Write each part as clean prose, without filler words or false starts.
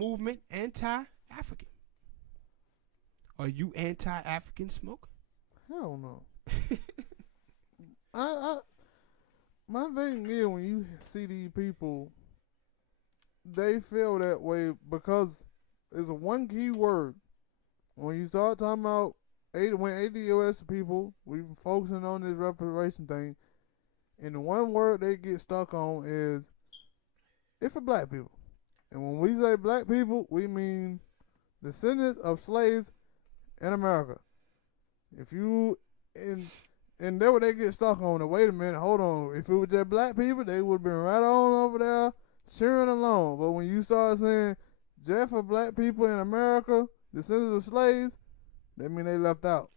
movement anti-African? Are you anti-African, Smoke? Hell no. My thing is when you see these people, they feel that way because it's a one key word. When you start talking about when ADOS people, we've been focusing on this reparation thing, and the one word they get stuck on is it's for black people. And when we say black people, we mean descendants of slaves in America. If you and that's what they get stuck on. Wait a minute, hold on. If it was just black people, they would have been right on over there cheering along. But when you start saying just for black people in America, descendants of slaves, that mean they left out.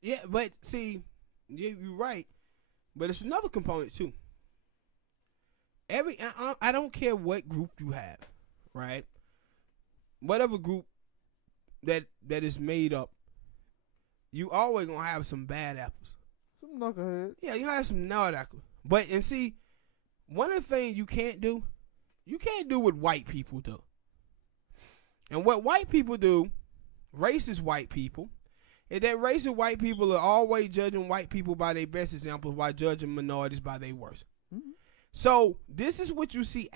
Yeah, but see, you're right. But it's another component too. I don't care what group you have, right? Whatever group that is made up, you always gonna have some bad apples. Some knuckleheads. Yeah, you have some nut apples. But and see, one of the things you can't do what white people do. And what white people do, racist white people, is that racist white people are always judging white people by their best examples while judging minorities by their worst. Mm-hmm. So this is what you see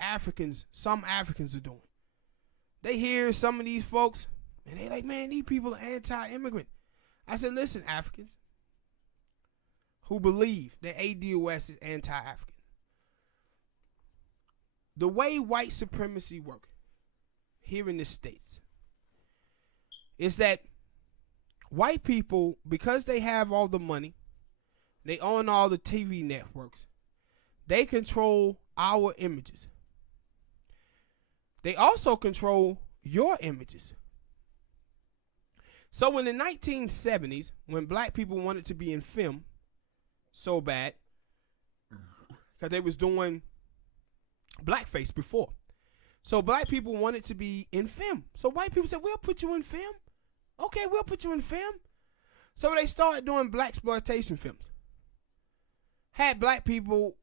some Africans are doing. They hear some of these folks, and they like, man, these people are anti-immigrant. I said, listen, Africans who believe that ADOS is anti-African. The way white supremacy works here in the States is that white people, because they have all the money, they own all the TV networks, they control our images. They also control your images. So in the 1970s, when black people wanted to be in film so bad, because they was doing blackface before. So black people wanted to be in film. So white people said, we'll put you in film. Okay, we'll put you in film. So they started doing blaxploitation films. Had black people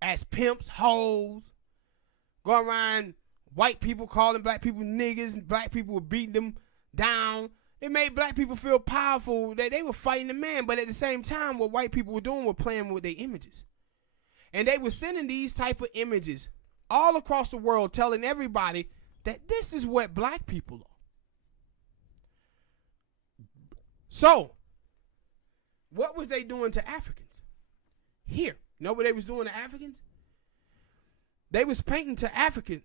as pimps, hoes, go around, white people calling black people niggas, and black people were beating them down. It made black people feel powerful that they were fighting the man, but at the same time, what white people were doing were playing with their images. And they were sending these type of images all across the world, telling everybody that this is what black people are. So, what was they doing to Africans? Here, you know what they was doing to Africans? They was painting to African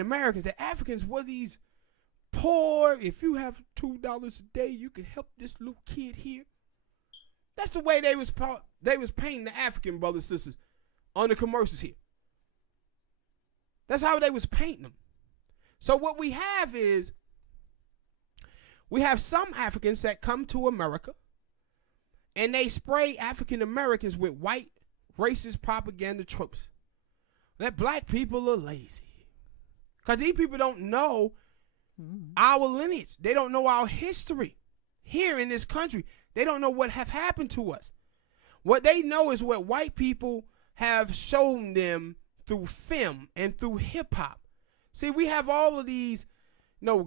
Americans that Africans were these poor. If you have $2 a day, you can help this little kid here. That's the way they was painting the African brothers and sisters on the commercials here. That's how they was painting them. So what we have is, we have some Africans that come to America and they spray African Americans with white racist propaganda tropes. That black people are lazy. Because these people don't know our lineage. They don't know our history here in this country. They don't know what have happened to us. What they know is what white people have shown them through film and through hip hop. See, we have all of these,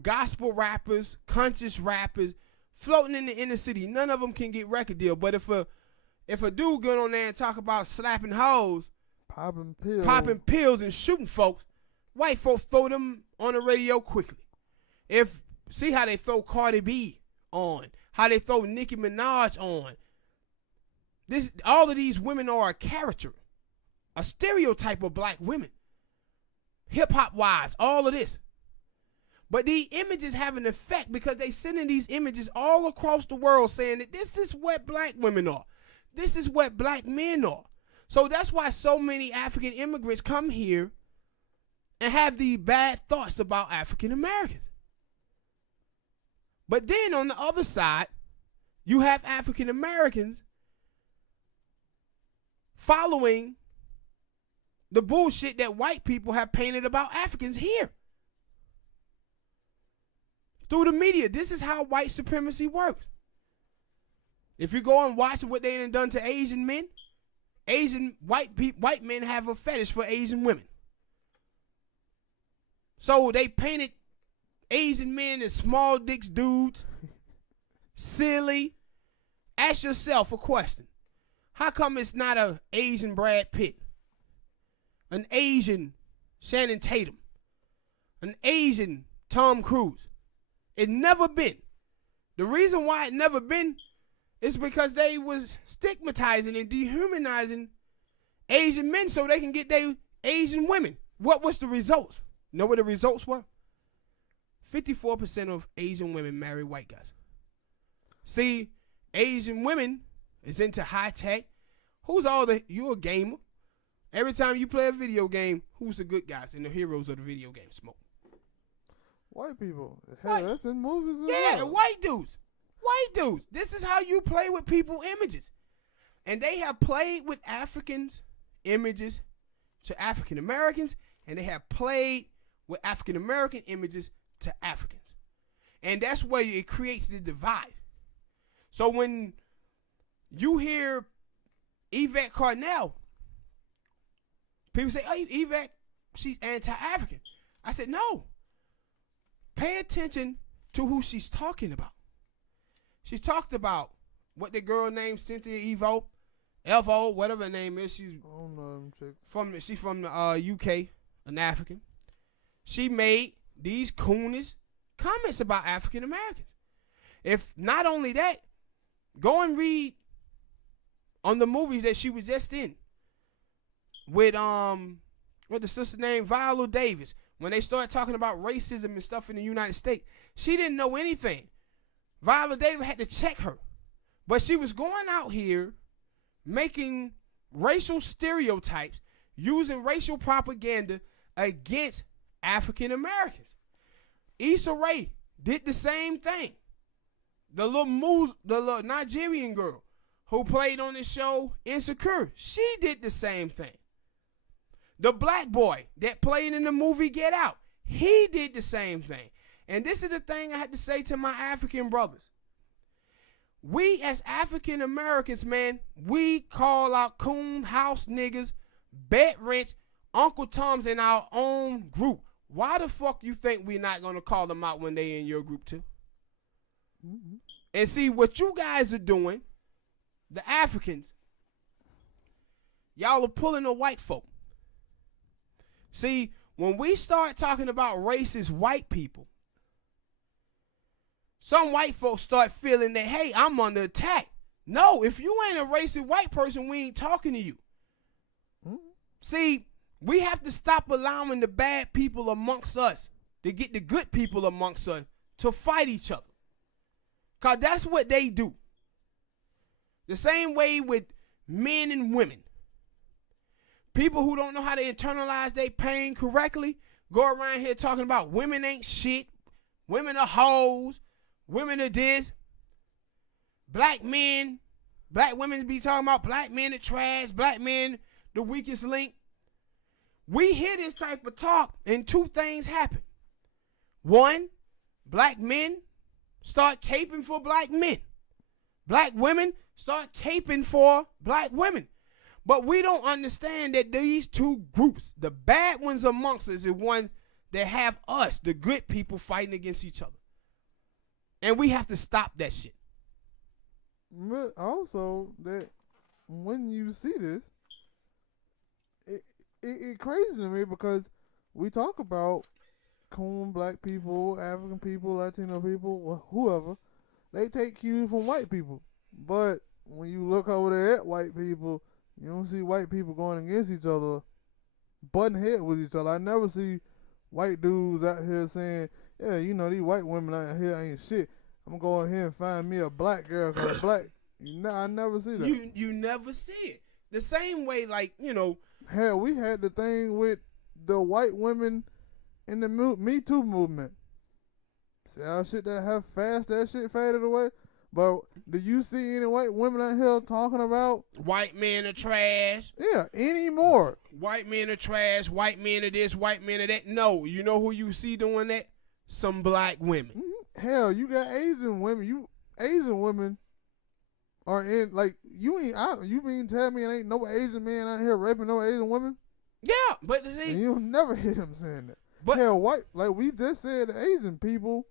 gospel rappers, conscious rappers floating in the inner city. None of them can get record deal. But if a dude get on there and talk about slapping hoes, popping pills and shooting folks, white folks throw them on the radio quickly. See how they throw Cardi B on, how they throw Nicki Minaj on. All of these women are a caricature, a stereotype of black women. Hip hop wise, all of this. But the images have an effect because they sending these images all across the world saying that this is what black women are. This is what black men are. So that's why so many African immigrants come here and have these bad thoughts about African Americans. But then on the other side, you have African Americans following the bullshit that white people have painted about Africans here. Through the media, this is how white supremacy works. If you go and watch what they done to Asian men, white men have a fetish for Asian women. So they painted Asian men as small dicks dudes. Silly. Ask yourself a question. How come it's not an Asian Brad Pitt? An Asian Shannon Tatum? An Asian Tom Cruise? It never been. The reason why it never been is because they was stigmatizing and dehumanizing Asian men so they can get their Asian women. What was the results? You know what the results were? 54% of Asian women marry white guys. See, Asian women is into high tech. You're a gamer. Every time you play a video game, who's the good guys and the heroes of the video game? Smoke. White people. Hell, that's in movies as Yeah, well. white dudes. White dudes. This is how you play with people images. And they have played with Africans images to African Americans, and they have played with African American images to Africans. And that's where it creates the divide. So when you hear Yvette Carnell, people say, "Oh, Yvette, she's anti-African." I said, no. Pay attention to who she's talking about. She's talked about what the girl named Cynthia Elvo, whatever her name is. I don't know them chicks. She's from the UK, an African. She made these coonish comments about African Americans. If not only that, go and read on the movies that she was just in with what the sister named Viola Davis. When they started talking about racism and stuff in the United States, she didn't know anything. Viola Davis had to check her. But she was going out here making racial stereotypes, using racial propaganda against African Americans. Issa Rae did the same thing. The little Nigerian girl who played on the show Insecure, she did the same thing. The black boy that played in the movie Get Out, he did the same thing. And this is the thing I had to say to my African brothers. We as African Americans, man, we call out coon house niggas, bed rents, Uncle Toms in our own group. Why the fuck you think we're not going to call them out when they in your group too? Mm-hmm. And see what you guys are doing, the Africans, y'all are pulling the white folk. See, when we start talking about racist white people, some white folks start feeling that, hey, I'm under attack. No, if you ain't a racist white person, we ain't talking to you. Mm-hmm. See, we have to stop allowing the bad people amongst us to get the good people amongst us to fight each other. Because that's what they do. The same way with men and women. People who don't know how to internalize their pain correctly go around here talking about women ain't shit, women are hoes, women are this. Black women be talking about black men are trash, black men the weakest link. We hear this type of talk and two things happen. One, black men start caping for black men. Black women start caping for black women. But we don't understand that these two groups, the bad ones amongst us, is the one that have us, the good people, fighting against each other. And we have to stop that shit. But also, that when you see this, it crazy to me because we talk about coon black people, African people, Latino people, whoever. They take cues from white people. But when you look over there at white people, you don't see white people going against each other, butting head with each other. I never see white dudes out here saying, yeah, you know, these white women out here ain't shit. I'm going to go in here and find me a black girl because black. I never see that. You never see it. The same way, like, you know. Hell, we had the thing with the white women in the Me Too movement. See how shit that shit faded away? But do you see any white women out here talking about white men are trash? Yeah, anymore. White men are trash, white men are this, white men are that. No, you know who you see doing that? Some black women. Mm-hmm. Hell, you got Asian women. Asian women are in, like, you mean tell me it ain't no Asian man out here raping no Asian women? Yeah, but see, and you'll never hear them saying that. But hell, white, like we just said, Asian people,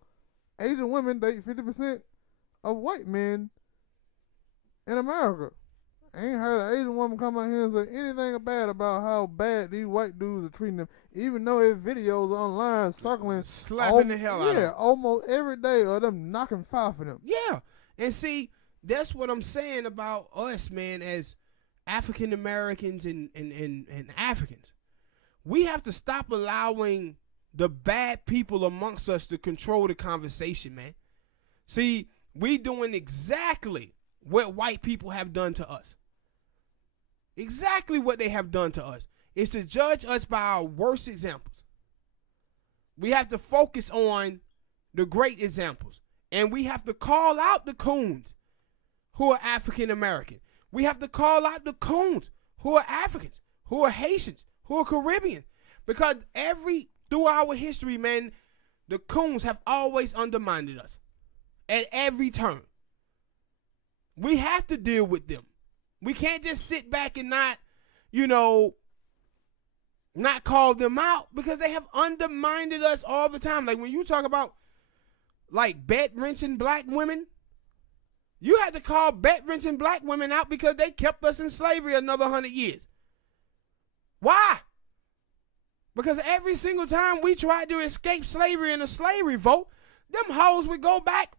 Asian women date 50% of white men in America. I ain't heard an Asian woman come out here and say anything bad about how bad these white dudes are treating them, even though there's videos online circling, slapping the hell out of them. Yeah, almost every day of them knocking fire for them. Yeah, and see, that's what I'm saying about us, man, as African Americans and Africans. We have to stop allowing the bad people amongst us to control the conversation, man. See, we doing exactly what white people have done to us. Exactly what they have done to us is to judge us by our worst examples. We have to focus on the great examples. And we have to call out the coons who are African American. We have to call out the coons who are Africans, who are Haitians, who are Caribbean. Because through our history, man, the coons have always undermined us at every turn. We have to deal with them. We can't just sit back and not call them out, because they have undermined us all the time. Like when you talk about like bed-wrenching black women, you had to call bed-wrenching black women out because they kept us in slavery another 100 years. Why? Because every single time we tried to escape slavery in a slavery vote, them hoes would go back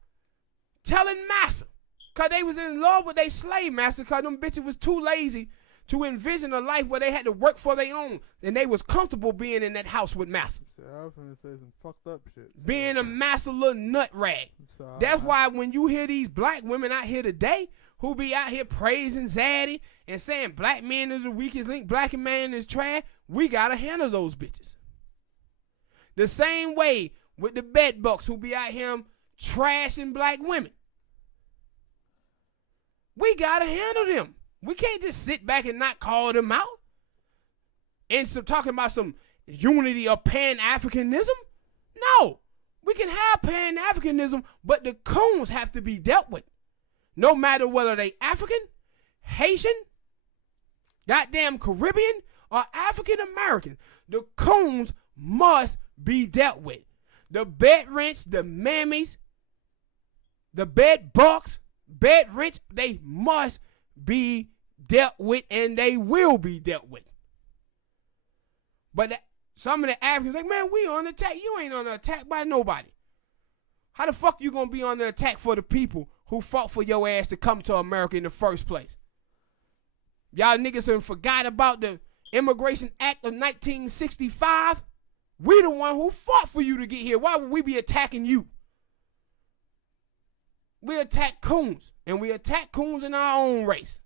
telling massa, because they was in love with their slave master, because them bitches was too lazy to envision a life where they had to work for their own, and they was comfortable being in that house with massa. I was going to say some fucked up shit. Being a massa little nut rag. That's why when you hear these black women out here today who be out here praising Zaddy and saying black men is the weakest link, black man is trash, we got to handle those bitches. The same way with the bed bucks who be out here trashing black women. We got to handle them. We can't just sit back and not call them out. And some talking about some unity or Pan-Africanism. No. We can have Pan-Africanism, but the coons have to be dealt with. No matter whether they African, Haitian, goddamn Caribbean, or African American. The coons must be dealt with. The bed wrench, the mammies, the bed bucks, bed wrench, they must be dealt with, and they will be dealt with. But some of the Africans like, man, we on attack. You ain't on attack by nobody. How the fuck you gonna be on the attack for the people who fought for your ass to come to America in the first place? Y'all niggas have forgot about the Immigration Act of 1965. We the one who fought for you to get here. Why would we be attacking you? We attack coons, and we attack coons in our own race.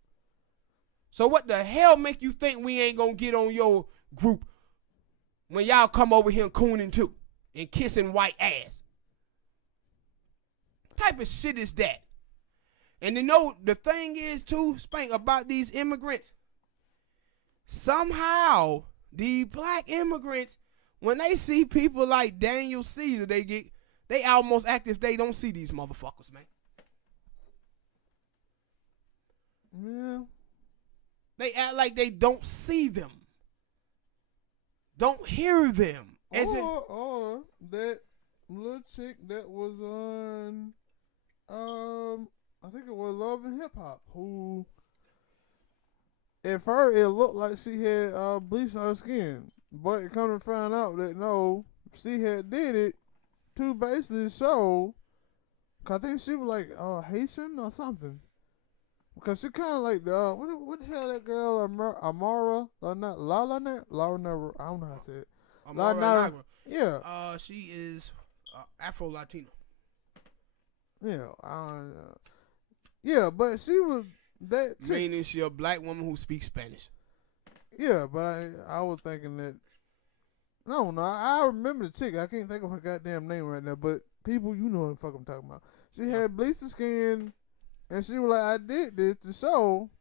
So what the hell make you think we ain't gonna get on your group when y'all come over here cooning too and kissing white ass? What type of shit is that? And you know, the thing is too, Spank, about these immigrants, somehow the black immigrants, when they see people like Daniel Caesar, they almost act if they don't see these motherfuckers, man. Yeah. They act like they don't see them, don't hear them. Or that little chick that was on, I think it was Love and Hip Hop, who at first it looked like she had bleached her skin, but it come to find out that no, she had did it to basically show. Cause I think she was like Haitian or something. Because she kind of like the what the hell that girl Amara or not Lala Never, I don't know how to say it. Amara, yeah. She is Afro Latino. Yeah. Yeah, but she was that chick. Meaning she a black woman who speaks Spanish. Yeah, but I was thinking that. No, I remember the chick. I can't think of her goddamn name right now. But people, you know what the fuck I'm talking about. She had bleached skin. And she was like, I did this to show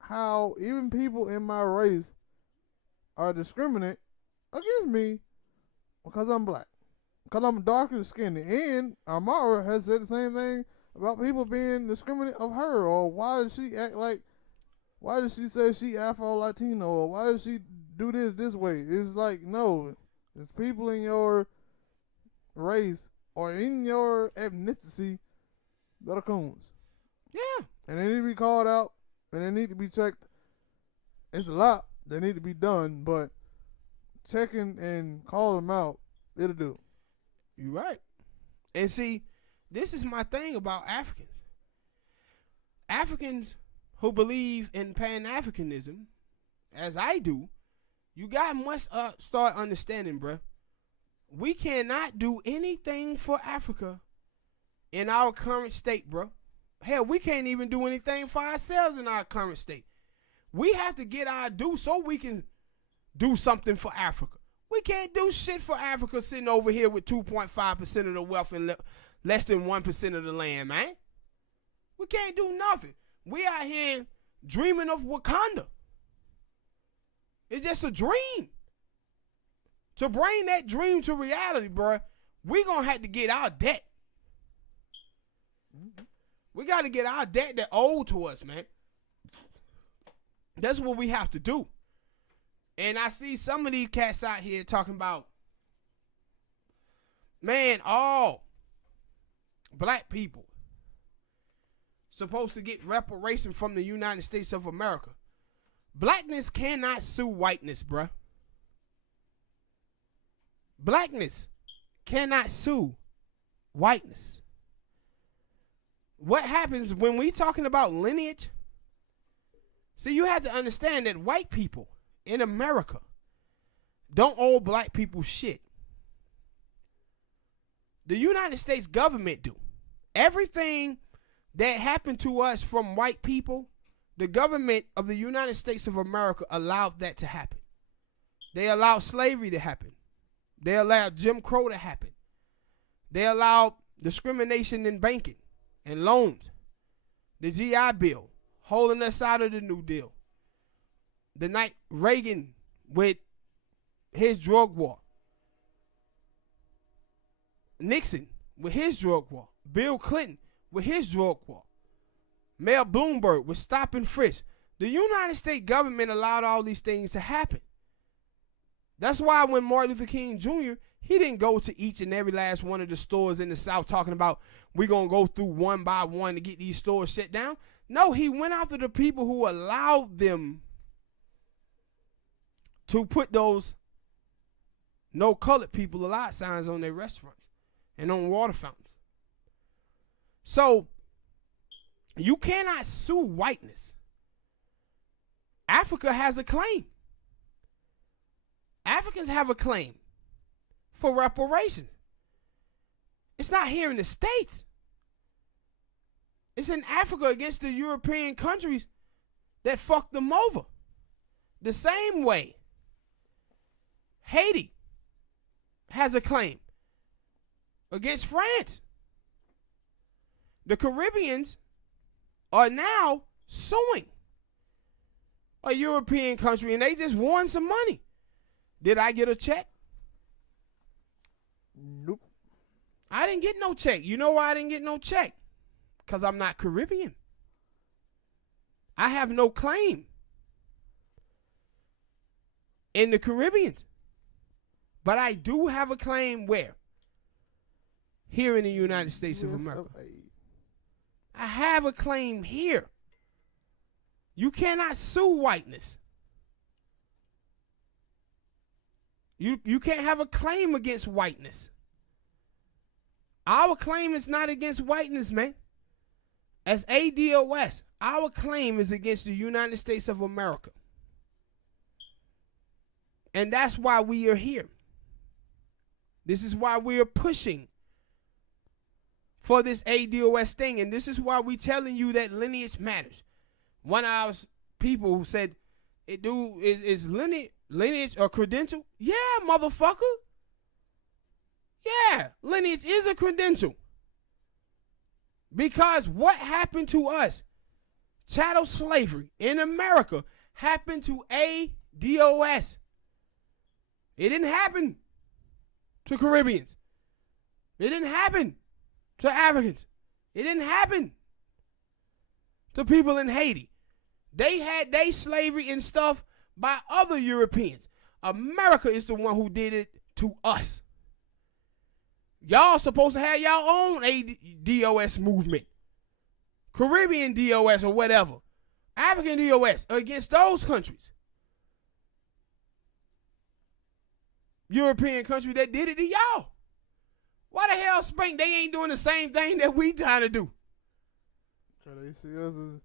how even people in my race are discriminate against me because I'm black. Because I'm darker skinned. And Amara has said the same thing about people being discriminate of her. Or why does she act like, why does she say she Afro-Latino? Or why does she do this way? It's like, no, It's people in your race or in your ethnicity that are coons. Yeah. And they need to be called out and they need to be checked. It's a lot that need to be done, but checking and calling them out, it'll do. You're right. And see, this is my thing about Africans. Africans who believe in Pan-Africanism, as I do, you guys must start understanding, bruh. We cannot do anything for Africa in our current state, bro. Hell, we can't even do anything for ourselves in our current state. We have to get our due so we can do something for Africa. We can't do shit for Africa sitting over here with 2.5% of the wealth and less than 1% of the land, man. We can't do nothing. We out here dreaming of Wakanda. It's just a dream. To bring that dream to reality, bro, we gonna have to get our debt. We got to get our debt that owed to us, man. That's what we have to do. And I see some of these cats out here talking about, man, all black people supposed to get reparation from the United States of America. Blackness cannot sue whiteness, bruh. Blackness cannot sue whiteness. What happens when we talking about lineage? See, you have to understand that white people in America don't owe black people shit. The United States government do. Everything that happened to us from white people, the government of the United States of America allowed that to happen. They allowed slavery to happen. They allowed Jim Crow to happen. They allowed discrimination in banking and loans. The GI Bill, holding us out of the New Deal. The night Reagan with his drug war. Nixon with his drug war. Bill Clinton with his drug war. Mayor Bloomberg with stop and frisk. The United States government allowed all these things to happen. That's why when Martin Luther King Jr., he didn't go to each and every last one of the stores in the South talking about we're going to go through one by one to get these stores shut down. No, he went after the people who allowed them to put those no colored people allowed signs on their restaurants and on water fountains. So you cannot sue whiteness. Africa has a claim. Africans have a claim for reparation. It's not here in the States. It's in Africa against the European countries that fucked them over. The same way Haiti has a claim against France. The Caribbeans are now suing a European country and they just won some money. Did I get a check? Nope. I didn't get no check. You know why I didn't get no check? Because I'm not Caribbean. I have no claim in the Caribbean. But I do have a claim where? Here in the United States of America. I have a claim here. You cannot sue whiteness. You can't have a claim against whiteness. Our claim is not against whiteness, man. As ADOS, our claim is against the United States of America. And that's why we are here. This is why we are pushing for this ADOS thing. And this is why we're telling you that lineage matters. One of our people said, is lineage a credential? Yeah, motherfucker. Yeah, lineage is a credential. Because what happened to us, chattel slavery in America, happened to ADOS. It didn't happen to Caribbeans. It didn't happen to Africans. It didn't happen to people in Haiti. They had their slavery and stuff by other Europeans. America is the one who did it to us. Y'all supposed to have y'all own ADOS movement. Caribbean DOS or whatever. African DOS against those countries. European country that did it to y'all. Why the hell Spank, they ain't doing the same thing that we trying to do? Cause they see us as,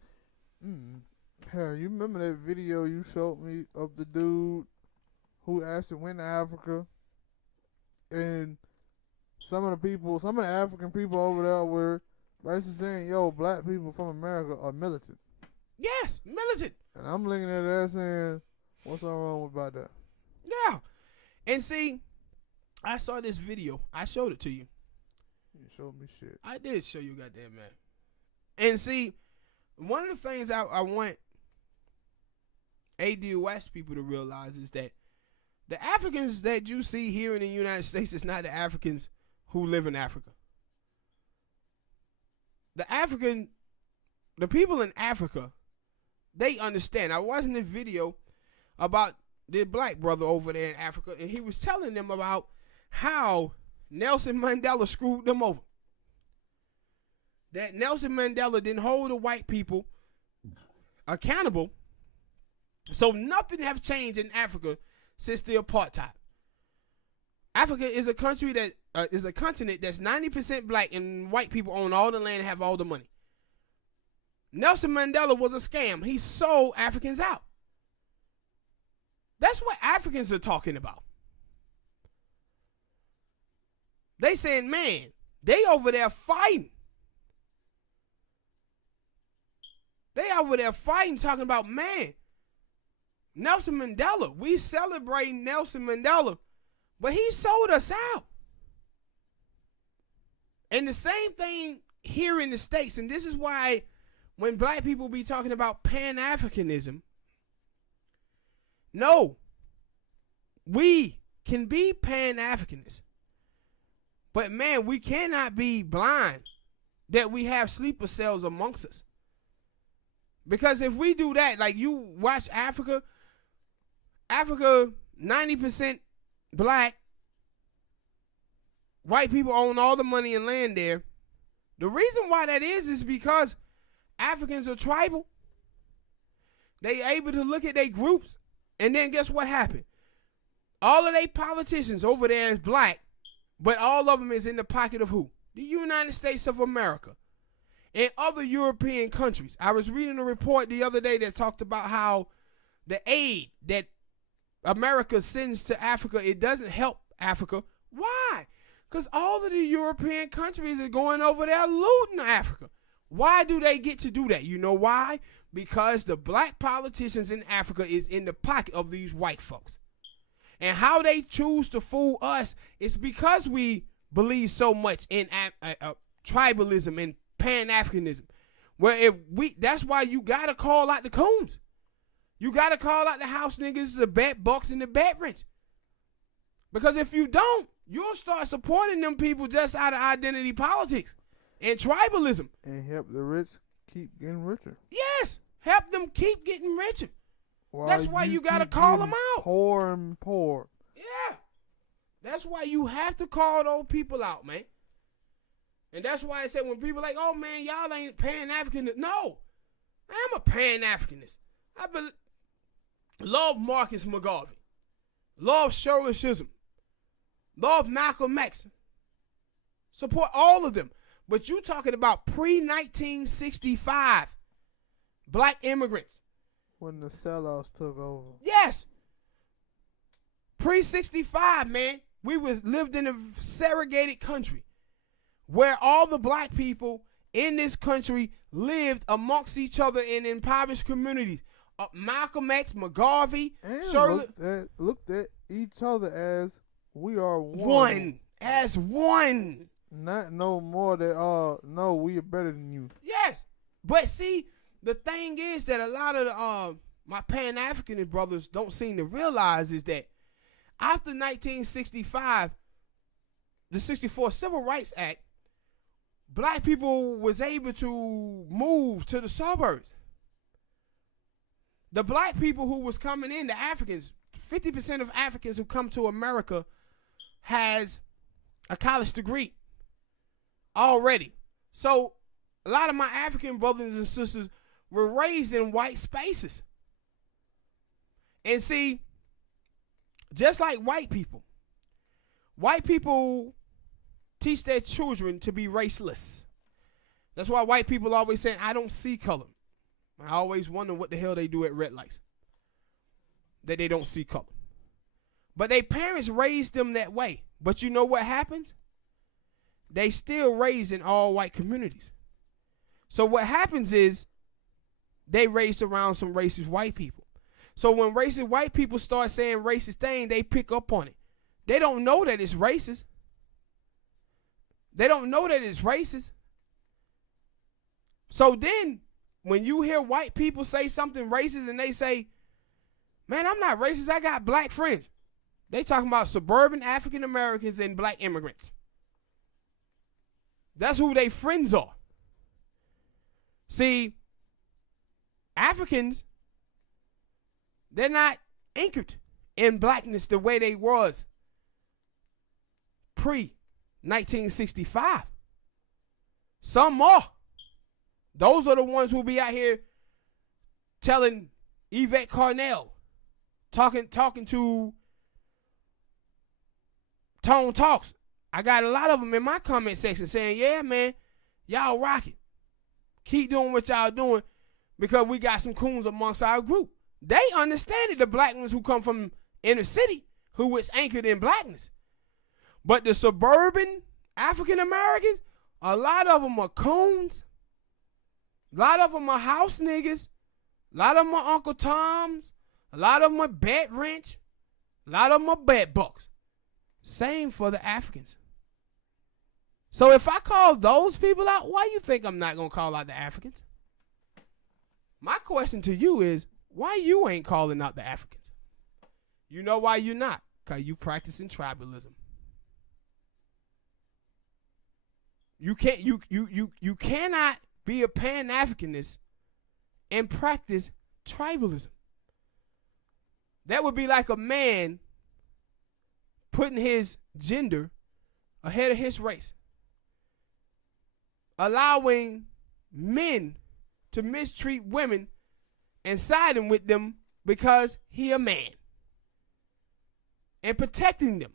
hell, you remember that video you showed me of the dude who actually went to Africa, and some of the African people over there were basically saying, yo, black people from America are militant. Yes, militant. And I'm looking at that saying, what's so wrong about that? Yeah. And see, I saw this video. I showed it to you. You showed me shit. I did show you, goddamn man. And see, one of the things I want ADOS people to realize is that the Africans that you see here in the United States is not the Africans who live in Africa. The people in Africa, they understand. I watched this video about the black brother over there in Africa, and he was telling them about how Nelson Mandela screwed them over. That Nelson Mandela didn't hold the white people accountable. So nothing has changed in Africa since the apartheid. Africa is a country that is a continent that's 90% black, and white people own all the land and have all the money. Nelson Mandela was a scam. He sold Africans out. That's what Africans are talking about. They saying, man, they over there fighting. They over there fighting, talking about, man, Nelson Mandela. We celebrating Nelson Mandela, but he sold us out. And the same thing here in the States, and this is why when black people be talking about Pan-Africanism, no, we can be Pan-Africanists, but man, we cannot be blind that we have sleeper cells amongst us. Because if we do that, like you watch Africa 90% black, white people own all the money and land there. The reason why that is because Africans are tribal. They able to look at their groups, and then guess what happened? All of their politicians over there is black, but all of them is in the pocket of who? The United States of America. And other European countries. I was reading a report the other day that talked about how the aid that America sends to Africa, it doesn't help Africa. Why? Because all of the European countries are going over there looting Africa. Why do they get to do that? You know why? Because the black politicians in Africa is in the pocket of these white folks. And how they choose to fool us is because we believe so much in tribalism and Pan-Africanism. Where that's why you gotta call out the coons. You gotta call out the house niggas, the bed bucks, and the bed rents. Because if you don't, you'll start supporting them people just out of identity politics and tribalism. And help the rich keep getting richer. Yes, help them keep getting richer. That's why you gotta call them out. Poor and poor. Yeah. That's why you have to call those people out, man. And that's why I said when people like, oh man, y'all ain't Pan-Africanist. No, I'm a Pan-Africanist. I love Marcus McGarvey. Love Shirley Chisholm. Love Malcolm X. Support all of them. But you talking about pre-1965 black immigrants. When the sellouts took over. Yes. Pre-65, man. We lived in a segregated country where all the black people in this country lived amongst each other in impoverished communities. Malcolm X, McGarvey, and Shirley looked at each other as we are one. As one. Not no more that no, we are better than you. Yes. But see, the thing is that a lot of my Pan-Africanist brothers don't seem to realize is that after 1965, the 64 Civil Rights Act, black people was able to move to the suburbs. The black people who was coming in, the Africans, 50% of Africans who come to America has a college degree already. So a lot of my African brothers and sisters were raised in white spaces. And see, just like white people teach their children to be raceless. That's why white people always saying, I don't see color. I always wonder what the hell they do at red lights, that they don't see color. But their parents raised them that way. But you know what happens? They still raised in all white communities. So what happens is they raised around some racist white people. So when racist white people start saying racist things, they pick up on it. They don't know that it's racist. They don't know that it's racist. So then when you hear white people say something racist and they say, man, I'm not racist, I got black friends. They talking about suburban African Americans and black immigrants. That's who they friends are. See, Africans, they're not anchored in blackness the way they was pre-1965. Some are. Those are the ones who be out here telling Yvette Carnell, talking to Tone Talks. I got a lot of them in my comment section saying, yeah, man, y'all rock it. Keep doing what y'all doing because we got some coons amongst our group. They understand it, the black ones who come from inner city, who is anchored in blackness. But the suburban African Americans, a lot of them are coons. A lot of them are house niggas. A lot of them are Uncle Toms. A lot of them are bed wrench. A lot of them are bed bucks. Same for the Africans. So if I call those people out, why you think I'm not going to call out the Africans? My question to you is, why you ain't calling out the Africans? You know why you're not? Because you practicing tribalism. You cannot be a Pan-Africanist and practice tribalism. That would be like a man putting his gender ahead of his race, allowing men to mistreat women and siding with them because he a man, and protecting them.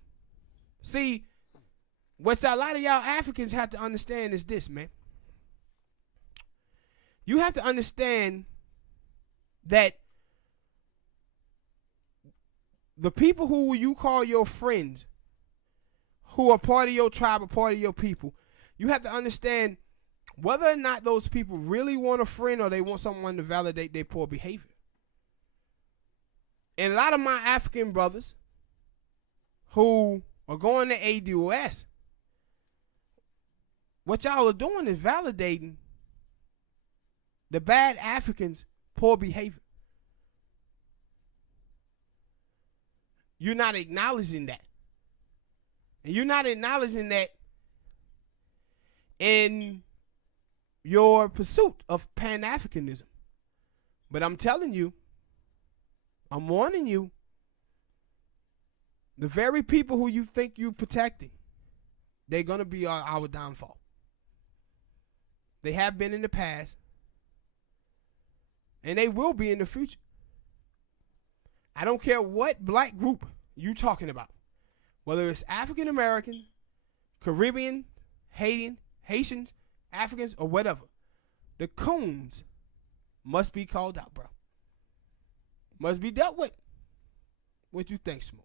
See, what a lot of y'all Africans have to understand is this, man. You have to understand that the people who you call your friends, who are part of your tribe or part of your people, you have to understand whether or not those people really want a friend or they want someone to validate their poor behavior. And a lot of my African brothers who are going to ADOS, what y'all are doing is validating the bad Africans' poor behavior. You're not acknowledging that. And you're not acknowledging that in your pursuit of Pan-Africanism. But I'm telling you, I'm warning you, the very people who you think you're protecting, they're going to be our downfall. They have been in the past, and they will be in the future. I don't care what black group you talking about, whether it's African American, Caribbean, Haitians, Africans, or whatever. The coons must be called out, bro. Must be dealt with. What you think, Smoke?